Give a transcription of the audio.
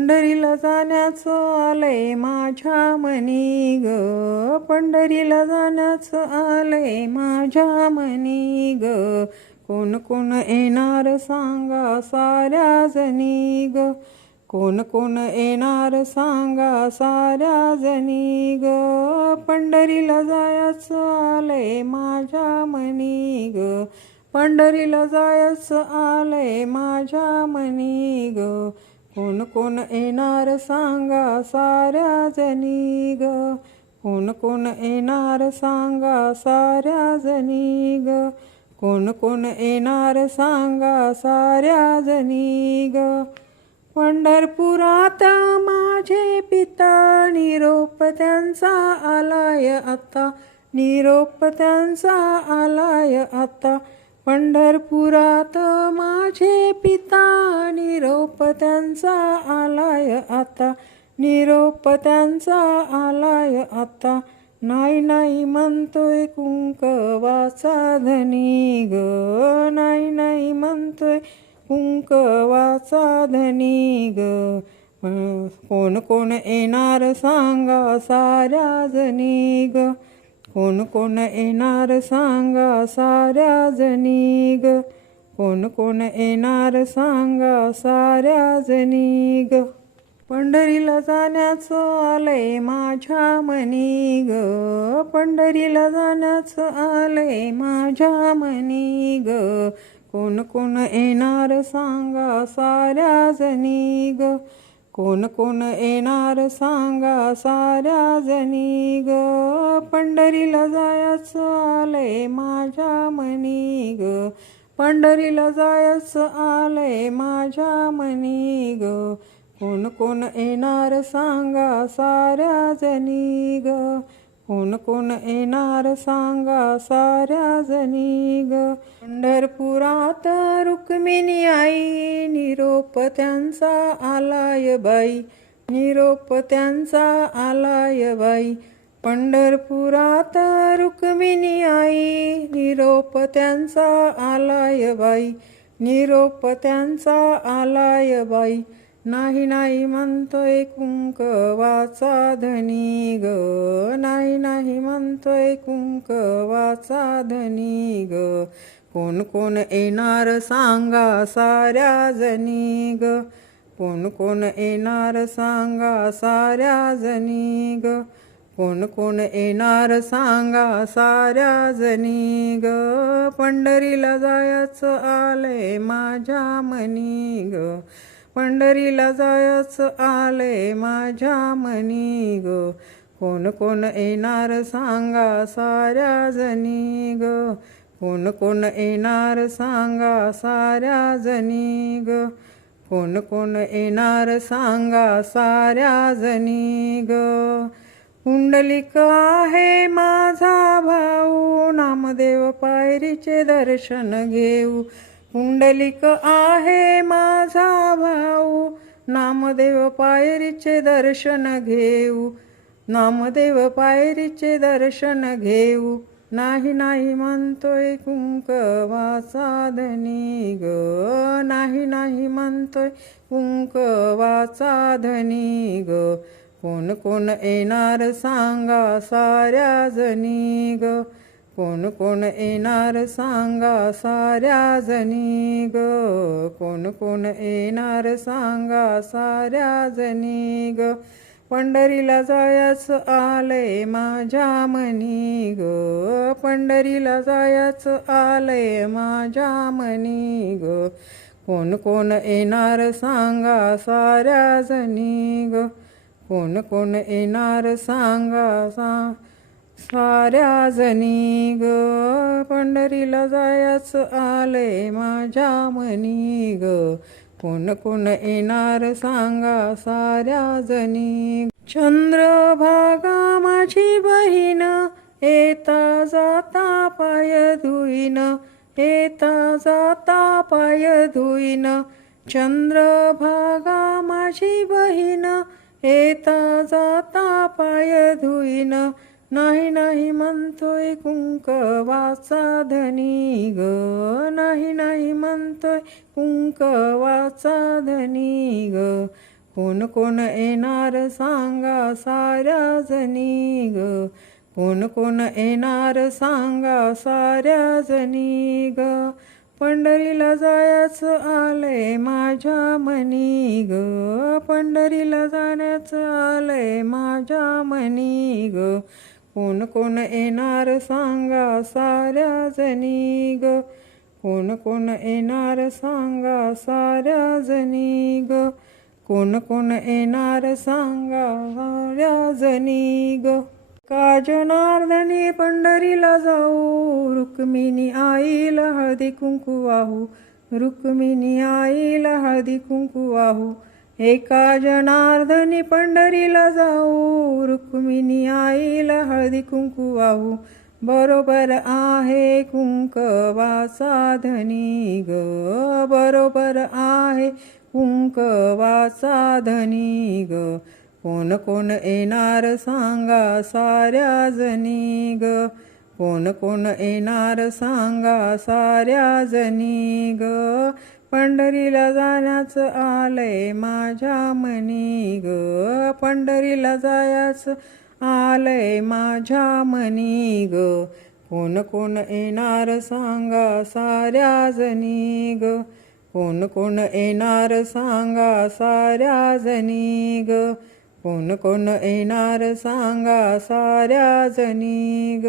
पंढरीला जाण्याचं आलंय माझ्या मनी ग, पंढरीला जाण्याचं आलंय माझ्या मनी ग. कोण कोण येणार सांगा साऱ्या जणी ग, कोण कोण येणार सांगा साऱ्या जणी ग. पंढरीला जायचं आलंय माझ्या मनी ग, पंढरीला जायचं आलंय माझ्या मनी ग. कोण कोण येणार सांगा साऱ्या जणी ग, कोण कोण येणार सांगा साऱ्या जणी ग, कोण कोण येणार सांगा साऱ्या जणी ग. पंढरपुरात माझे पिता निरोप त्यांचा आलाय आता, निरोप त्यांचा आलाय आता. पंढरपुरात माझे पिता निरोप त्यांचा आलाय आता, निरोप त्यांचा आलाय आता. नाही नाही म्हणतोय कुंकवाचा धनी ग, नाही नाही म्हणतोय कुंकवाचा धनी ग. कोण कोण येणार सांगा साऱ्या जणी ग, कोण कोण येणार सांगा साऱ्या जणी ग, कोण कोण येणार सांगा साऱ्या जणी ग. पंढरीला जाण्याचं आलंय माझ्या मनी ग, पंढरीला जाण्याचं आलंय माझ्या मनी ग. कोण कोण येणार सांगा साऱ्या जणी ग, कोण कोण येणार सांगा साऱ्या जणी ग. पंढरीला जायचं आलंय माझ्या मनी ग, पंढरीला जायचं आलंय माझ्या मनी ग. कोण कोण येणार सांगा साऱ्या जणी ग, कोण कोण येणार सांगा साऱ्या जणी ग. पंढरपुरात रुक्मिणी आई निरोप त्यांचा आलाय बाई, निरोप त्यांचा आलाय बाई. पंढरपुरात रुक्मिणी आई निरोप त्यांचा आलाय बाई, निरोप त्यांचा आलाय बाई. नाही नाही म्हणतोय कुंकवाचा धनी ग, नाही नाही म्हणतोय कुंकवाचा धनी ग. कोण कोण येणार सांगा साऱ्या जणी ग, कोण कोण येणार सांगा साऱ्या जणी ग, कोण कोण येणार सांगा साऱ्या जणी ग. पंढरीला जायचं आलंय माझ्या मनी ग, पंढरीला जायचं आलंय माझ्या मनी ग. कोण कोण येणार सांगा साऱ्या जणी ग, कोण कोण येणार सांगा साऱ्या जणी ग, कोण कोण येणार सांगा साऱ्या जणी ग. पुंडलिक आहे माझा भाऊ, नामदेव पायरीचे दर्शन घेऊ. पुंडलिक आहे माझा भाऊ, नामदेव पायरीचे दर्शन घेऊ, नामदेव पायरीचे दर्शन घेऊ. नाही नाही म्हणतोय कुंकवाचा धनी ग, नाही नाही म्हणतोय कुंकवाचा धनी ग. कोण कोण येणार सांगा साऱ्या जणी ग, कोण कोण येणार सांगा साऱ्या जणी ग, कोण कोण येणार सांगा साऱ्या जणी ग. पंढरीला जायचं आलंय माझ्या मनी ग, पंढरीला जायचं आलंय माझ्या मनी ग. कोण कोण येणार सांगा साऱ्या जणी ग, कोण कोण येणार सांगा साऱ्या जणी ग. पंढरीला जायचं आलंय माझ्या मनी ग, कोण कोण येणार सांगा साऱ्या जणी. चंद्रभागा माझी बहीण येता जाता पाय धुईन, येता जाता पाय धुईन. चंद्रभागा माझी बहीण येता जाता पाय धुईन. नाही नाही म्हणतोय कुंकवाचा धनी ग, नाही नाही म्हणतोय कुंकवाचा धनी ग. कोण कोण येणार सांगा साऱ्या जणी ग, कोण कोण येणार सांगा साऱ्या जणी ग. पंढरीला जायचं आलंय माझ्या मनी ग, पंढरीला जाण्याचं आलंय माझ्या मनी ग. कोण कोण येणार सांगा साऱ्या जणी ग, कोण कोण येणार सांगा साऱ्या जणी ग, कोण कोण येणार सांगा साऱ्या जणी ग. का जनार्दनी पंढरीला जाऊ, रुक्मिणी आईला हळदी कुंकू वाहू, रुक्मिणी आईला हळदी कुंकू वाहू. एका जनार्दनी पंढरीला जाऊ, रुक्मिणी आईला हळदी कुंकू वाहू. बरोबर आहे कुंकवाचा धनी ग, बरोबर आहे कुंकवाचा धनी ग. कोण कोण येणार सांगा साऱ्या जणी ग, कोण कोण येणार सांगा साऱ्या जणी ग. पंढरीला जाण्याचं आलंय माझ्या मनी ग, पंढरीला जायचं आलंय माझ्या मनी ग. कोण कोण येणार सांगा साऱ्या जणी ग, कोण कोण येणार सांगा साऱ्या जणी ग, कोण कोण येणार सांगा साऱ्या जणी ग.